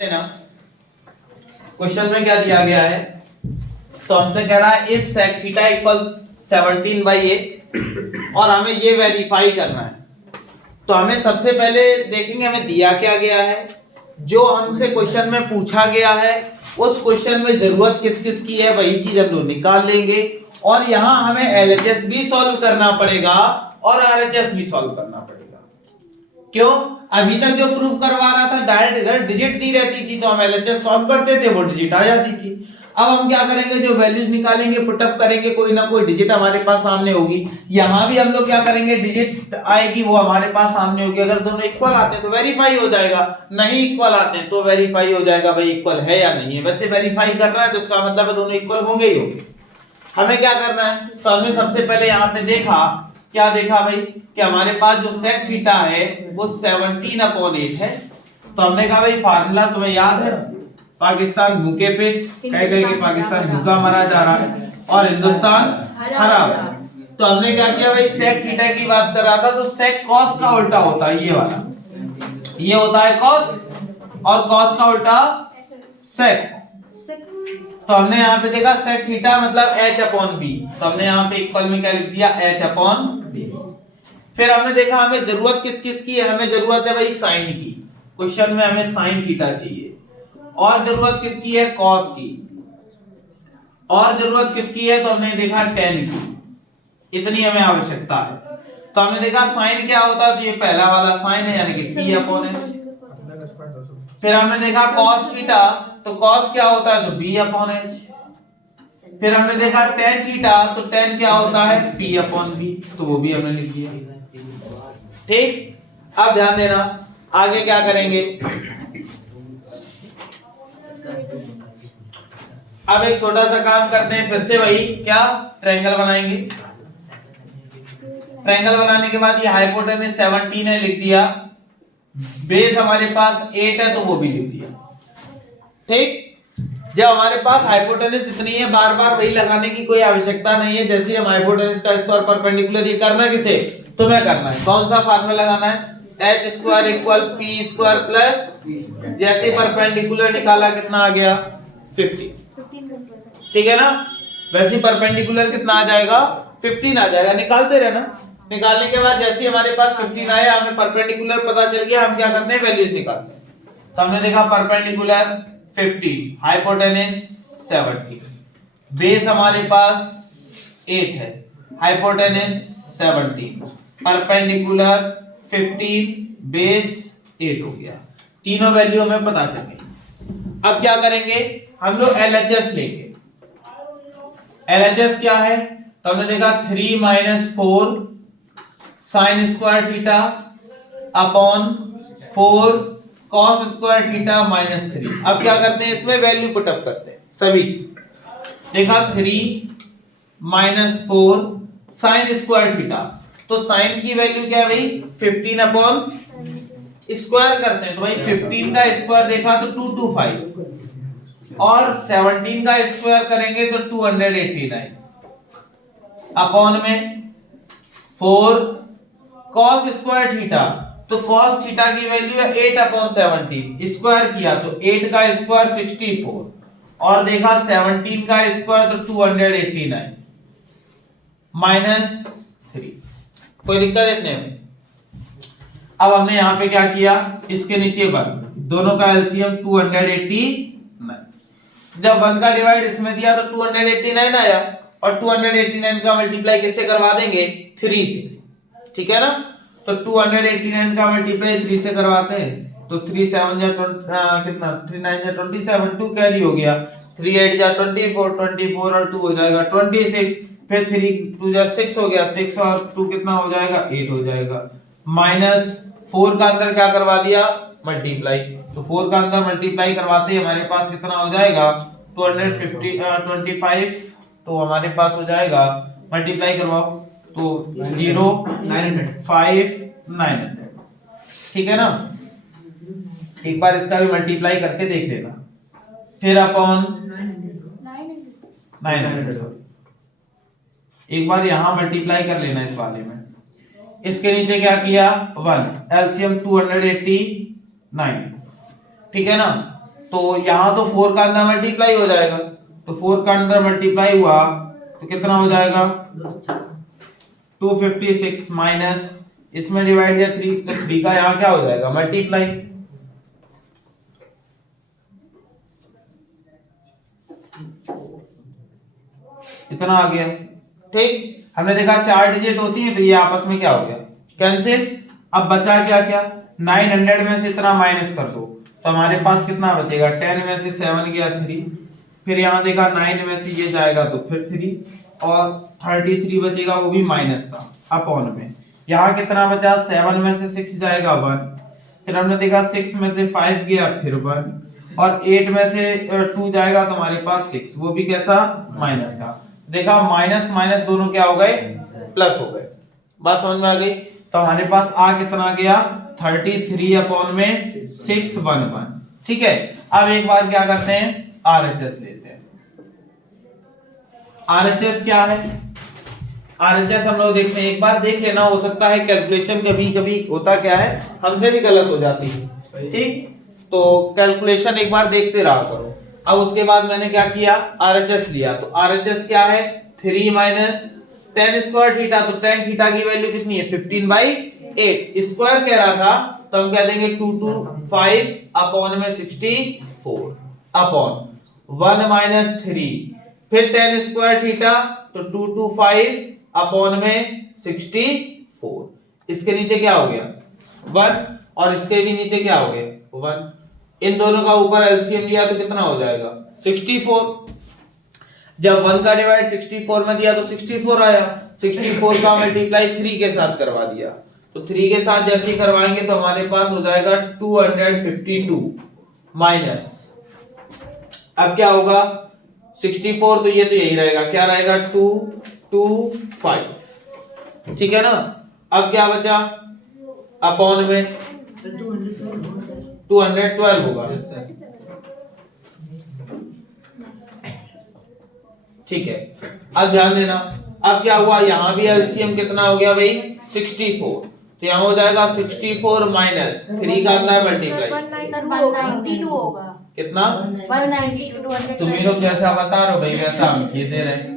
ना क्वेश्चन में क्या दिया गया है, तो हमसे कह रहा है इफ sec थीटा इक्वल 17/8 और हमें ये वेरीफाई करना है। तो हमें सबसे पहले देखेंगे हमें दिया क्या गया है, जो हमसे क्वेश्चन में पूछा गया है उस क्वेश्चन में जरूरत किस किस की है वही चीज हम लोग निकाल लेंगे। और यहाँ हमें एलएचएस भी सॉल्व करना पड़ेगा और आरएचएस भी सॉल्व करना पड़ेगा। क्यों? अभी तक जो प्रूफ करवा रहा था डायरेक्ट इधर डिजिट दी रहती थी तो हम एलएचएस सॉल्व करते थे, वो डिजिट आ जाती थी। अब हम क्या करेंगे, जो वैल्यूज निकालेंगे पुटअप करेंगे, कोई ना कोई डिजिट हमारे पास सामने होगी। यहां भी हम लोग क्या करेंगे, डिजिट आएगी वो हमारे पास सामने होगी। अगर दोनों इक्वल आते हैं तो वेरीफाई हो जाएगा, नहीं इक्वल आते हैं तो वेरीफाई हो जाएगा भाई इक्वल है या नहीं है। वैसे वेरीफाई कर रहा है तो इसका मतलब है दोनों इक्वल होंगे ही होंगे। हमें क्या करना है, तो हमने सबसे पहले यहाँ पे देखा, क्या देखा भाई कि हमारे पास जो sec थीटा है वो 17/8 है। तो हमने कहा भाई फार्मूला तुम्हें याद है, पाकिस्तान भूखे पे कह गए कि पाकिस्तान भूखा मरा जा रहा है और हिंदुस्तान हरा। तो हमने क्या किया भाई, sec थीटा की बात कर रहा था तो sec cos का उल्टा होता है ये वाला, ये होता है cos और cos का उल्टा sec। तो हमने यहाँ पे देखा sec थीटा मतलब h/b, तो हमने यहाँ पे इक्वल में क्या लिख दिया h/b। फिर हमने देखा हमें जरूरत किस किस की है, हमें जरूरत है भाई साइन की, क्वेश्चन में हमें साइन थीटा चाहिए। और जरूरत किसकी है, कॉस की। और जरूरत किसकी है, तो हमने देखा tan की, इतनी हमें आवश्यकता है। तो हमने देखा साइन क्या होता है, तो ये पहला वाला साइन है यानी कि p/h। फिर हमने देखा cos थीटा, तो cos क्या होता है, तो b/h। फिर हमने देखा tan थीटा, तो tan क्या होता है, p/b, तो वो भी हमने लिख दिया। ठीक, अब ध्यान देना आगे क्या करेंगे। अब एक छोटा सा काम करते हैं, फिर से वही क्या, ट्रायंगल बनाएंगे। ट्रायंगल बनाने के बाद ये हाइपोटेनस 17 है लिख दिया, बेस हमारे पास 8 है तो वो भी लिख दिया। ठीक, जब हमारे पास हाइपोटेनस इतनी है बार बार वही लगाने की कोई आवश्यकता नहीं है। जैसे हम हाइपोटेनस का स्क्वायर परपेंडिकुलर, ये करना किसे, तुम्हें करना है। कौन सा फार्मूला लगाना है, h² = p² जैसे परपेंडिकुलर निकाला कितना आ गया 50, ठीक है ना। वैसे परपेंडिकुलर कितना आ जाएगा 15 आ जाएगा, निकालते रहना। निकालने के बाद जैसे हमारे पास 15 आया, हमें परपेंडिकुलर पता चल गया, हम क्या करते हैं वैल्यूज निकालते हैं। तो हमने देखा परपेंडिकुलर 15, हाइपोटेनस 17, बेस हमारे पास 8 है, हाइपोटेनस 17, परपेंडिकुलर 15, बेस 8 हो गया। तीनों वैल्यू हमें पता चल गई। अब क्या करेंगे, हम लोग एलएचएस लेंगे। एलएचएस क्या है, तो हमने देखा 3 - 4 sin square theta upon 4 cos square theta -3। अब क्या करते हैं, इसमें वैल्यू पुटअप करते हैं सभी। देखा 3 - 4 sin स्क्वायर थीटा, तो साइन की वैल्यू क्या है भाई 15 अपॉन स्क्वायर करते हैं, तो भाई 15 का स्क्वायर देखा तो 225 और 17 का स्क्वायर करेंगे तो 289 अपॉन में 4 cos स्क्वायर थीटा, तो cos थीटा की वैल्यू है 8/17, स्क्वायर किया तो 8 का स्क्वायर 64 और देखा 17 का स्क्वायर तो 289 -3। कोई दिक्कत इतने में। अब हमने यहां पे क्या किया, इसके नीचे 1, दोनों का एलसीएम 289। जब 1 का डिवाइड इसमें दिया तो 289 आया और 289 का मल्टीप्लाई किससे करवा देंगे 3 से, ठीक है ना। तो 289 का मल्टीप्लाई 3 से करवाते हैं तो 3 7 जा कितना 3 9 जा 27, 2 कैरी हो गया, 3 8 जा 24, 24 और 2 हो जाएगा 26, फिर 3 2 जा 6 हो गया, 6 और 2 कितना हो जाएगा 8 हो जाएगा, -4 का अंदर क्या करवा दिया मल्टीप्लाई, तो 4 का अंदर मल्टीप्लाई करवाते ही हमारे पास कितना हो जाएगा 225, तो हमारे पास हो जाएगा, मल्टीप्लाई करवाओ तो 0 900 5 900, ठीक है ना। एक बार इसका भी मल्टीप्लाई करके देख लेना, फिर अपॉन 900, एक बार यहां मल्टीप्लाई कर लेना इस वाले में। इसके नीचे क्या किया 1, एलसीएम 289, ठीक है ना। तो यहाँ तो 4 का अंदर मल्टीप्लाई हो जाएगा, तो 4 का अंदर मल्टीप्लाई हुआ तो कितना हो जाएगा 256 माइनस इसमें डिवाइड किया 3, तो 3 का यहाँ क्या हो जाएगा मल्टीप्लाई। इतना आ गया। ठीक, हमने देखा 4 डिजिट होती है तो ये आपस में क्या हो गया कैंसिल। अब बचा क्या क्या 900 में से इतना माइनस कर दो तो हमारे पास कितना बचेगा 10 में से 7 गया 3, फिर यहाँ देखा 9 में से ये जाएगा तो फिर 3 और 33 बचेगा वो भी माइनस का अपॉन में। यहाँ कितना बचा 7 में से 6 जाएगा 1, फिर हमने देखा 6 में से 5 गया फिर 1 और 8 में से 2 जाएगा तो हमारे पास 6 वो भी कैसा माइनस का। देखा माइनस माइनस दोनों क्या हो गए प्लस हो गए। बात समझ में आ गई। तो हमारे पास आ कितना गया 33 अपॉन में 611। ठीक है, अब एक बार क्या करते हैं RHS लेते हैं। RHS क्या है, RHS हम लोग देखते हैं, एक बार देख लेना, हो सकता है कैलकुलेशन कभी कभी होता क्या है हमसे भी गलत हो जाती है। ठीक, तो कैलकुलेशन एक बार देखते रहा करो। अब उसके बाद मैंने क्या किया RHS लिया, तो RHS क्या है 3 माइनस tan स्क्वायर थीटा, तो tan थीटा की वैल्यू कितनी है 15/8, स्क्वायर कह रहा था तो हम कह देंगे 225 अपॉन में 64 अपॉन 1 माइनस 3, फिर tan स्क्वायर थीटा तो 225 अपॉन में 64, इसके नीचे क्या हो गया 1 और इसके भी नीचे क्या हो गया 1, इन दोनों का ऊपर एलसीएम लिया तो कितना हो जाएगा 64। जब 1 का डिवाइड 64 में दिया तो 64 आया, 64 का मल्टीप्लाई 3 के साथ करवा दिया, तो 3 के साथ जैसे ही करवाएंगे तो हमारे पास हो जाएगा 252 माइनस, अब क्या होगा 64 तो ये तो यही रहेगा, क्या रहेगा 225। ठीक है ना, अब क्या बचा अपॉन में 212 होगा। ठीक है, अब ध्यान देना, अब क्या हुआ यहां भी एलसीएम कितना हो गया भाई 64, तो यहां हो जाएगा 64 माइनस 3 का अंदर मल्टीप्लाई 192 होगा, कितना 192 तुम ही लोग जैसा बता रहे हो भाई वैसा हम ये दे रहे हैं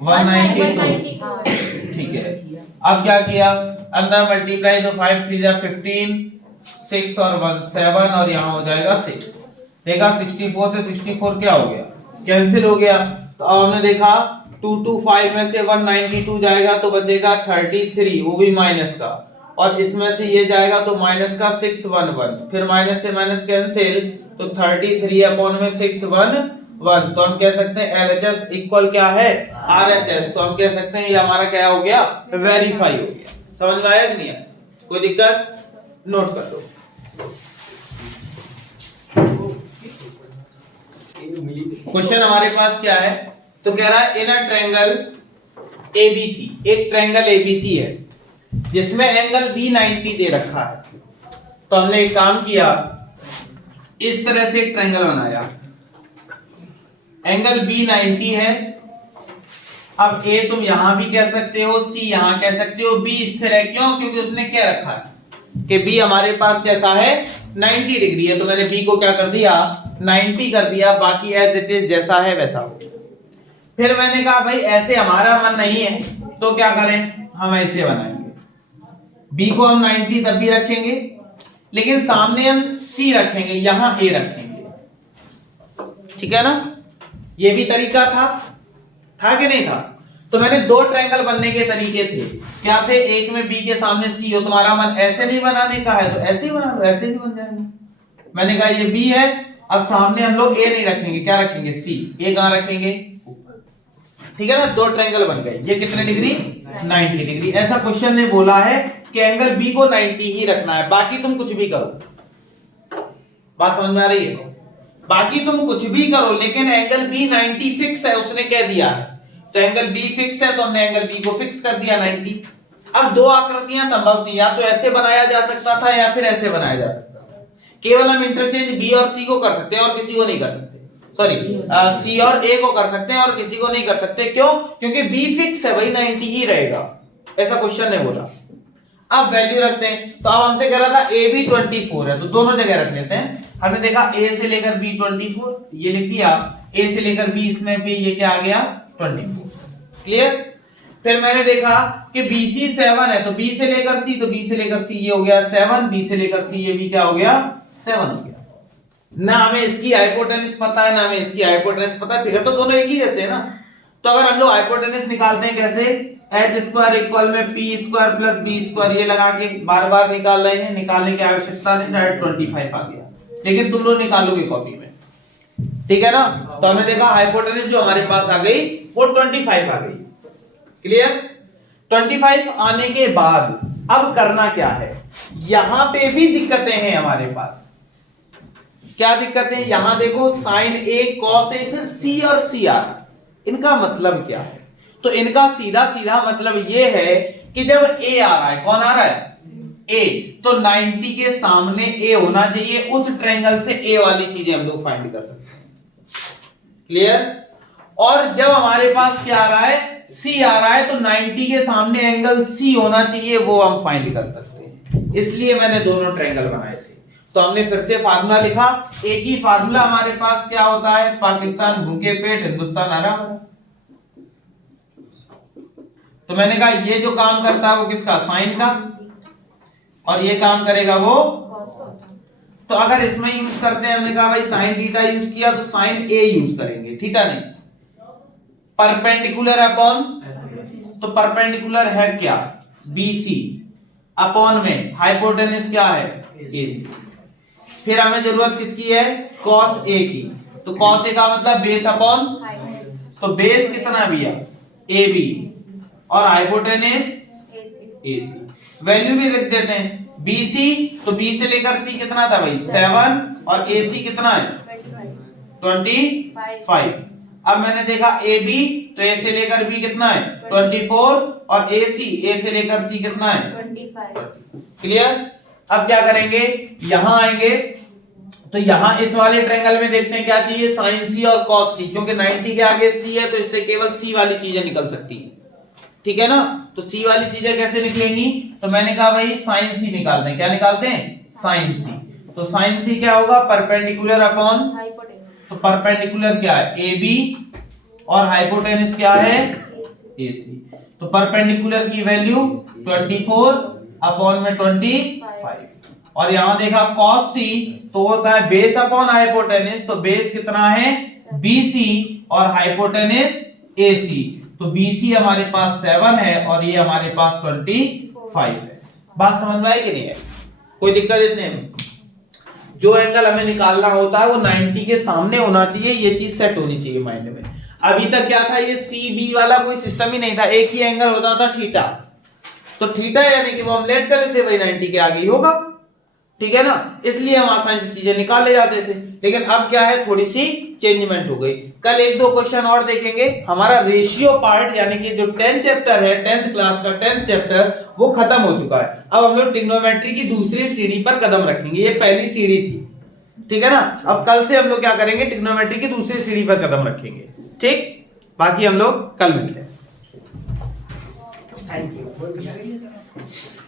192। ठीक है, अब क्या किया अंदर मल्टीप्लाई तो 5 3 जा 15, 6 और 1 7 और यहाँ हो जाएगा 6। देखा 64 से 64 क्या हो गया कैंसिल हो गया, तो अब हमने देखा 225 में से 192 जाएगा तो बचेगा 33 वो भी माइनस का, और इसमें से ये जाएगा तो माइनस का 611, फिर माइनस से माइनस कैंसिल तो 33 अपॉन में 611, तो हम कह सकते हैं LHS इक्वल क्या है RHS, तो हम कह सकते हैं ये हमारा क्या हो गया वेरीफाई हो गया। समझ में आया कि नहीं आया, कोई दिक्कत नोट कर लो। क्वेश्चन हमारे पास क्या है, तो कह रहा है इन अ ट्रायंगल ABC, एक ट्रायंगल ABC है जिसमें एंगल B90 दे रखा है, तो हमने एक काम किया इस तरह से एक ट्रायंगल बनाया, एंगल B90 है। अब A तुम यहां भी कह सकते हो, C यहां कह सकते हो, B स्थिर है, क्यों क्योंकि उसने क्या रखा है कि B हमारे पास कैसा है 90 डिग्री है, तो मैंने B को क्या कर दिया 90 कर दिया, बाकी एज इट इज जैसा है वैसा हो। फिर मैंने कहा भाई ऐसे हमारा मन नहीं है तो क्या करें हम ऐसे बनाएंगे, B को हम 90 तब भी रखेंगे लेकिन सामने हम C रखेंगे, यहां A रखेंगे। ठीक है ना, ये भी तरीका था कि नहीं था। तो मैंने दो ट्रायंगल बनने के तरीके थे, क्या थे, एक में B के सामने C हो, तुम्हारा मन ऐसे नहीं बनाने का है तो ऐसे ही बना लो, ऐसे भी बन जाएगा। मैंने कहा ये B है, अब सामने हम लोग A नहीं रखेंगे, क्या रखेंगे C, A कहां रखेंगे, ठीक है ना, दो ट्रायंगल बन गए। ये कितने डिग्री 90 डिग्री। ऐसा क्वेश्चन ने बोला है कि एंगल B को 90 ही रखना है, बाकी तुम कुछ भी करो। बात समझ में आ रही है, बाकी तुम कुछ भी करो लेकिन एंगल B 90 फिक्स है, उसने कह दिया है, तो एंगल B फिक्स है तो हमने एंगल B को फिक्स कर दिया 90। अब दो आकृतियां संभव थी, या तो ऐसे बनाया जा सकता था या फिर ऐसे बनाया जा सकता था। केवल हम इंटरचेंज B और C को कर सकते हैं और किसी को नहीं कर सकते, सॉरी C और A को कर सकते हैं और किसी को नहीं कर सकते। क्यों, क्योंकि B फिक्स है भाई 90 ही रहेगा, ऐसा क्वेश्चन ने बोला। अब वैल्यू रखते हैं, तो अब हमसे कह रहा था A भी 24 है, तो दोनों जगह रख लेते हैं। हमने देखा a से लेकर b 24, ये लिख दिया, a से लेकर b इसमें भी ये क्या आ गया 24। क्लियर। फिर मैंने देखा कि BC 7 है, तो B से लेकर C, तो B से लेकर C ये हो गया 7, B से लेकर C ये भी क्या हो गया 7 हो गया। ना हमें इसकी हाइपोटेनस पता है, ना हमें इसकी हाइपोटेनस पता है, फिगर तो दोनों एक ही जैसे है ना। तो अगर हम लोग हाइपोटेनस निकालते हैं कैसे, h स्क्वायर इक्वल में p square plus b square ये लगा के बार बार निकाल रहे हैं, निकालने की आवश्यकता नहीं, डायरेक्ट 25 आ गया, लेकिन तुम लोग निकालोगे कॉपी में, ठीक है ना। तो हमने देखा हाइपोटेनस जो हमारे पास आ गई वो 25 आ गई। क्लियर। 25 आने के बाद अब करना क्या है, यहां पे भी दिक्कतें हैं हमारे पास। क्या दिक्कतें, यहां देखो साइन a cos a, फिर c और cr, इनका मतलब क्या है। तो इनका सीधा सीधा मतलब ये है कि जब a आ रहा है, कौन आ रहा है a, तो 90 के सामने a होना चाहिए, उस ट्रायंगल से a वाली चीजें हम लोग फाइंड कर सकते हैं। क्लियर। और जब हमारे पास क्या आ रहा है c आ रहा है, तो 90 के सामने एंगल c होना चाहिए, वो हम फाइंड कर सकते हैं। इसलिए मैंने दोनों ट्रायंगल बनाए थे। तो हमने फिर से फार्मूला लिखा, एक ही फार्मूला हमारे पास क्या होता है, पाकिस्तान भूखे पेट हिंदुस्तान हरा भरा। तो मैंने कहा ये जो काम करता है वो किसका, साइन का, और ये काम करेगा वो। तो अगर इसमें यूज करते हैं, हमने कहा भाई साइन थीटा यूज किया तो साइन a यूज करेंगे, थीटा नहीं। परपेंडिकुलर अपॉन, तो परपेंडिकुलर है क्या BC, अपॉन में हाइपोटेनस क्या है AC। फिर हमें जरूरत किसकी है, cos A की, तो cos A का मतलब बेस अपॉन, तो बेस कितना भी है AB, और हाइपोटेनस AC। वैल्यू भी लिख देते हैं, BC तो B से लेकर C कितना था भाई 7, और AC कितना है 25। अब मैंने देखा AB, तो A से लेकर B कितना है 24, और AC A से लेकर C कितना है 25। क्लियर। अब क्या करेंगे, यहां आएंगे, तो यहां इस वाले ट्रायंगल में देखते हैं क्या चाहिए, sin C और cos C, क्योंकि 90 के आगे C है तो इससे केवल C वाली चीजें निकल सकती हैं, ठीक है ना। तो C वाली चीजें कैसे निकलेंगी, तो मैंने कहा भाई sin C निकालते हैं। क्या निकालते हैं, sin C। तो sin C क्या होगा, परपेंडिकुलर अपॉन, तो परपेंडिकुलर क्या है AB, और हाइपोटेनस क्या है AC। तो परपेंडिकुलर की वैल्यू 24 अपॉन में 25, और यहां देखा cos C तो होता है बेस अपॉन हाइपोटेनस, तो बेस कितना है BC, और हाइपोटेनस AC। तो BC हमारे पास 7 है, और ये हमारे पास 25 है। बात समझ में आई कि नहीं है, कोई दिक्कत इतने में। जो एंगल हमें निकालना होता है वो 90 के सामने होना चाहिए, ये चीज सेट होनी चाहिए माइंड में। अभी तक क्या था, ये CB वाला कोई सिस्टम ही नहीं था, एक ही एंगल होता था थीटा, तो थीटा यानी कि वो हम लेट कर देते भाई 90 के आगे ही होगा, ठीक है ना, इसलिए हम आसानी से चीजें निकाल ले जाते थे। लेकिन अब क्या है, थोड़ी सी चेंजमेंट हो गई। कल एक दो क्वेश्चन और देखेंगे, हमारा रेशियो पार्ट यानी कि जो 10th चैप्टर है, 10th क्लास का 10th चैप्टर वो खत्म हो चुका है। अब हम लोग ट्रिग्नोमेट्री की दूसरी सीढ़ी पर कदम रखेंगे, ये पहली सीढ़ी थी, ठीक है ना। अब कल से हम लोग क्या करेंगे, ट्रिग्नोमेट्री की दूसरी सीढ़ी पर कदम रखेंगे, ठीक। बाकी हम लोग कल मिलते हैं। Thank you.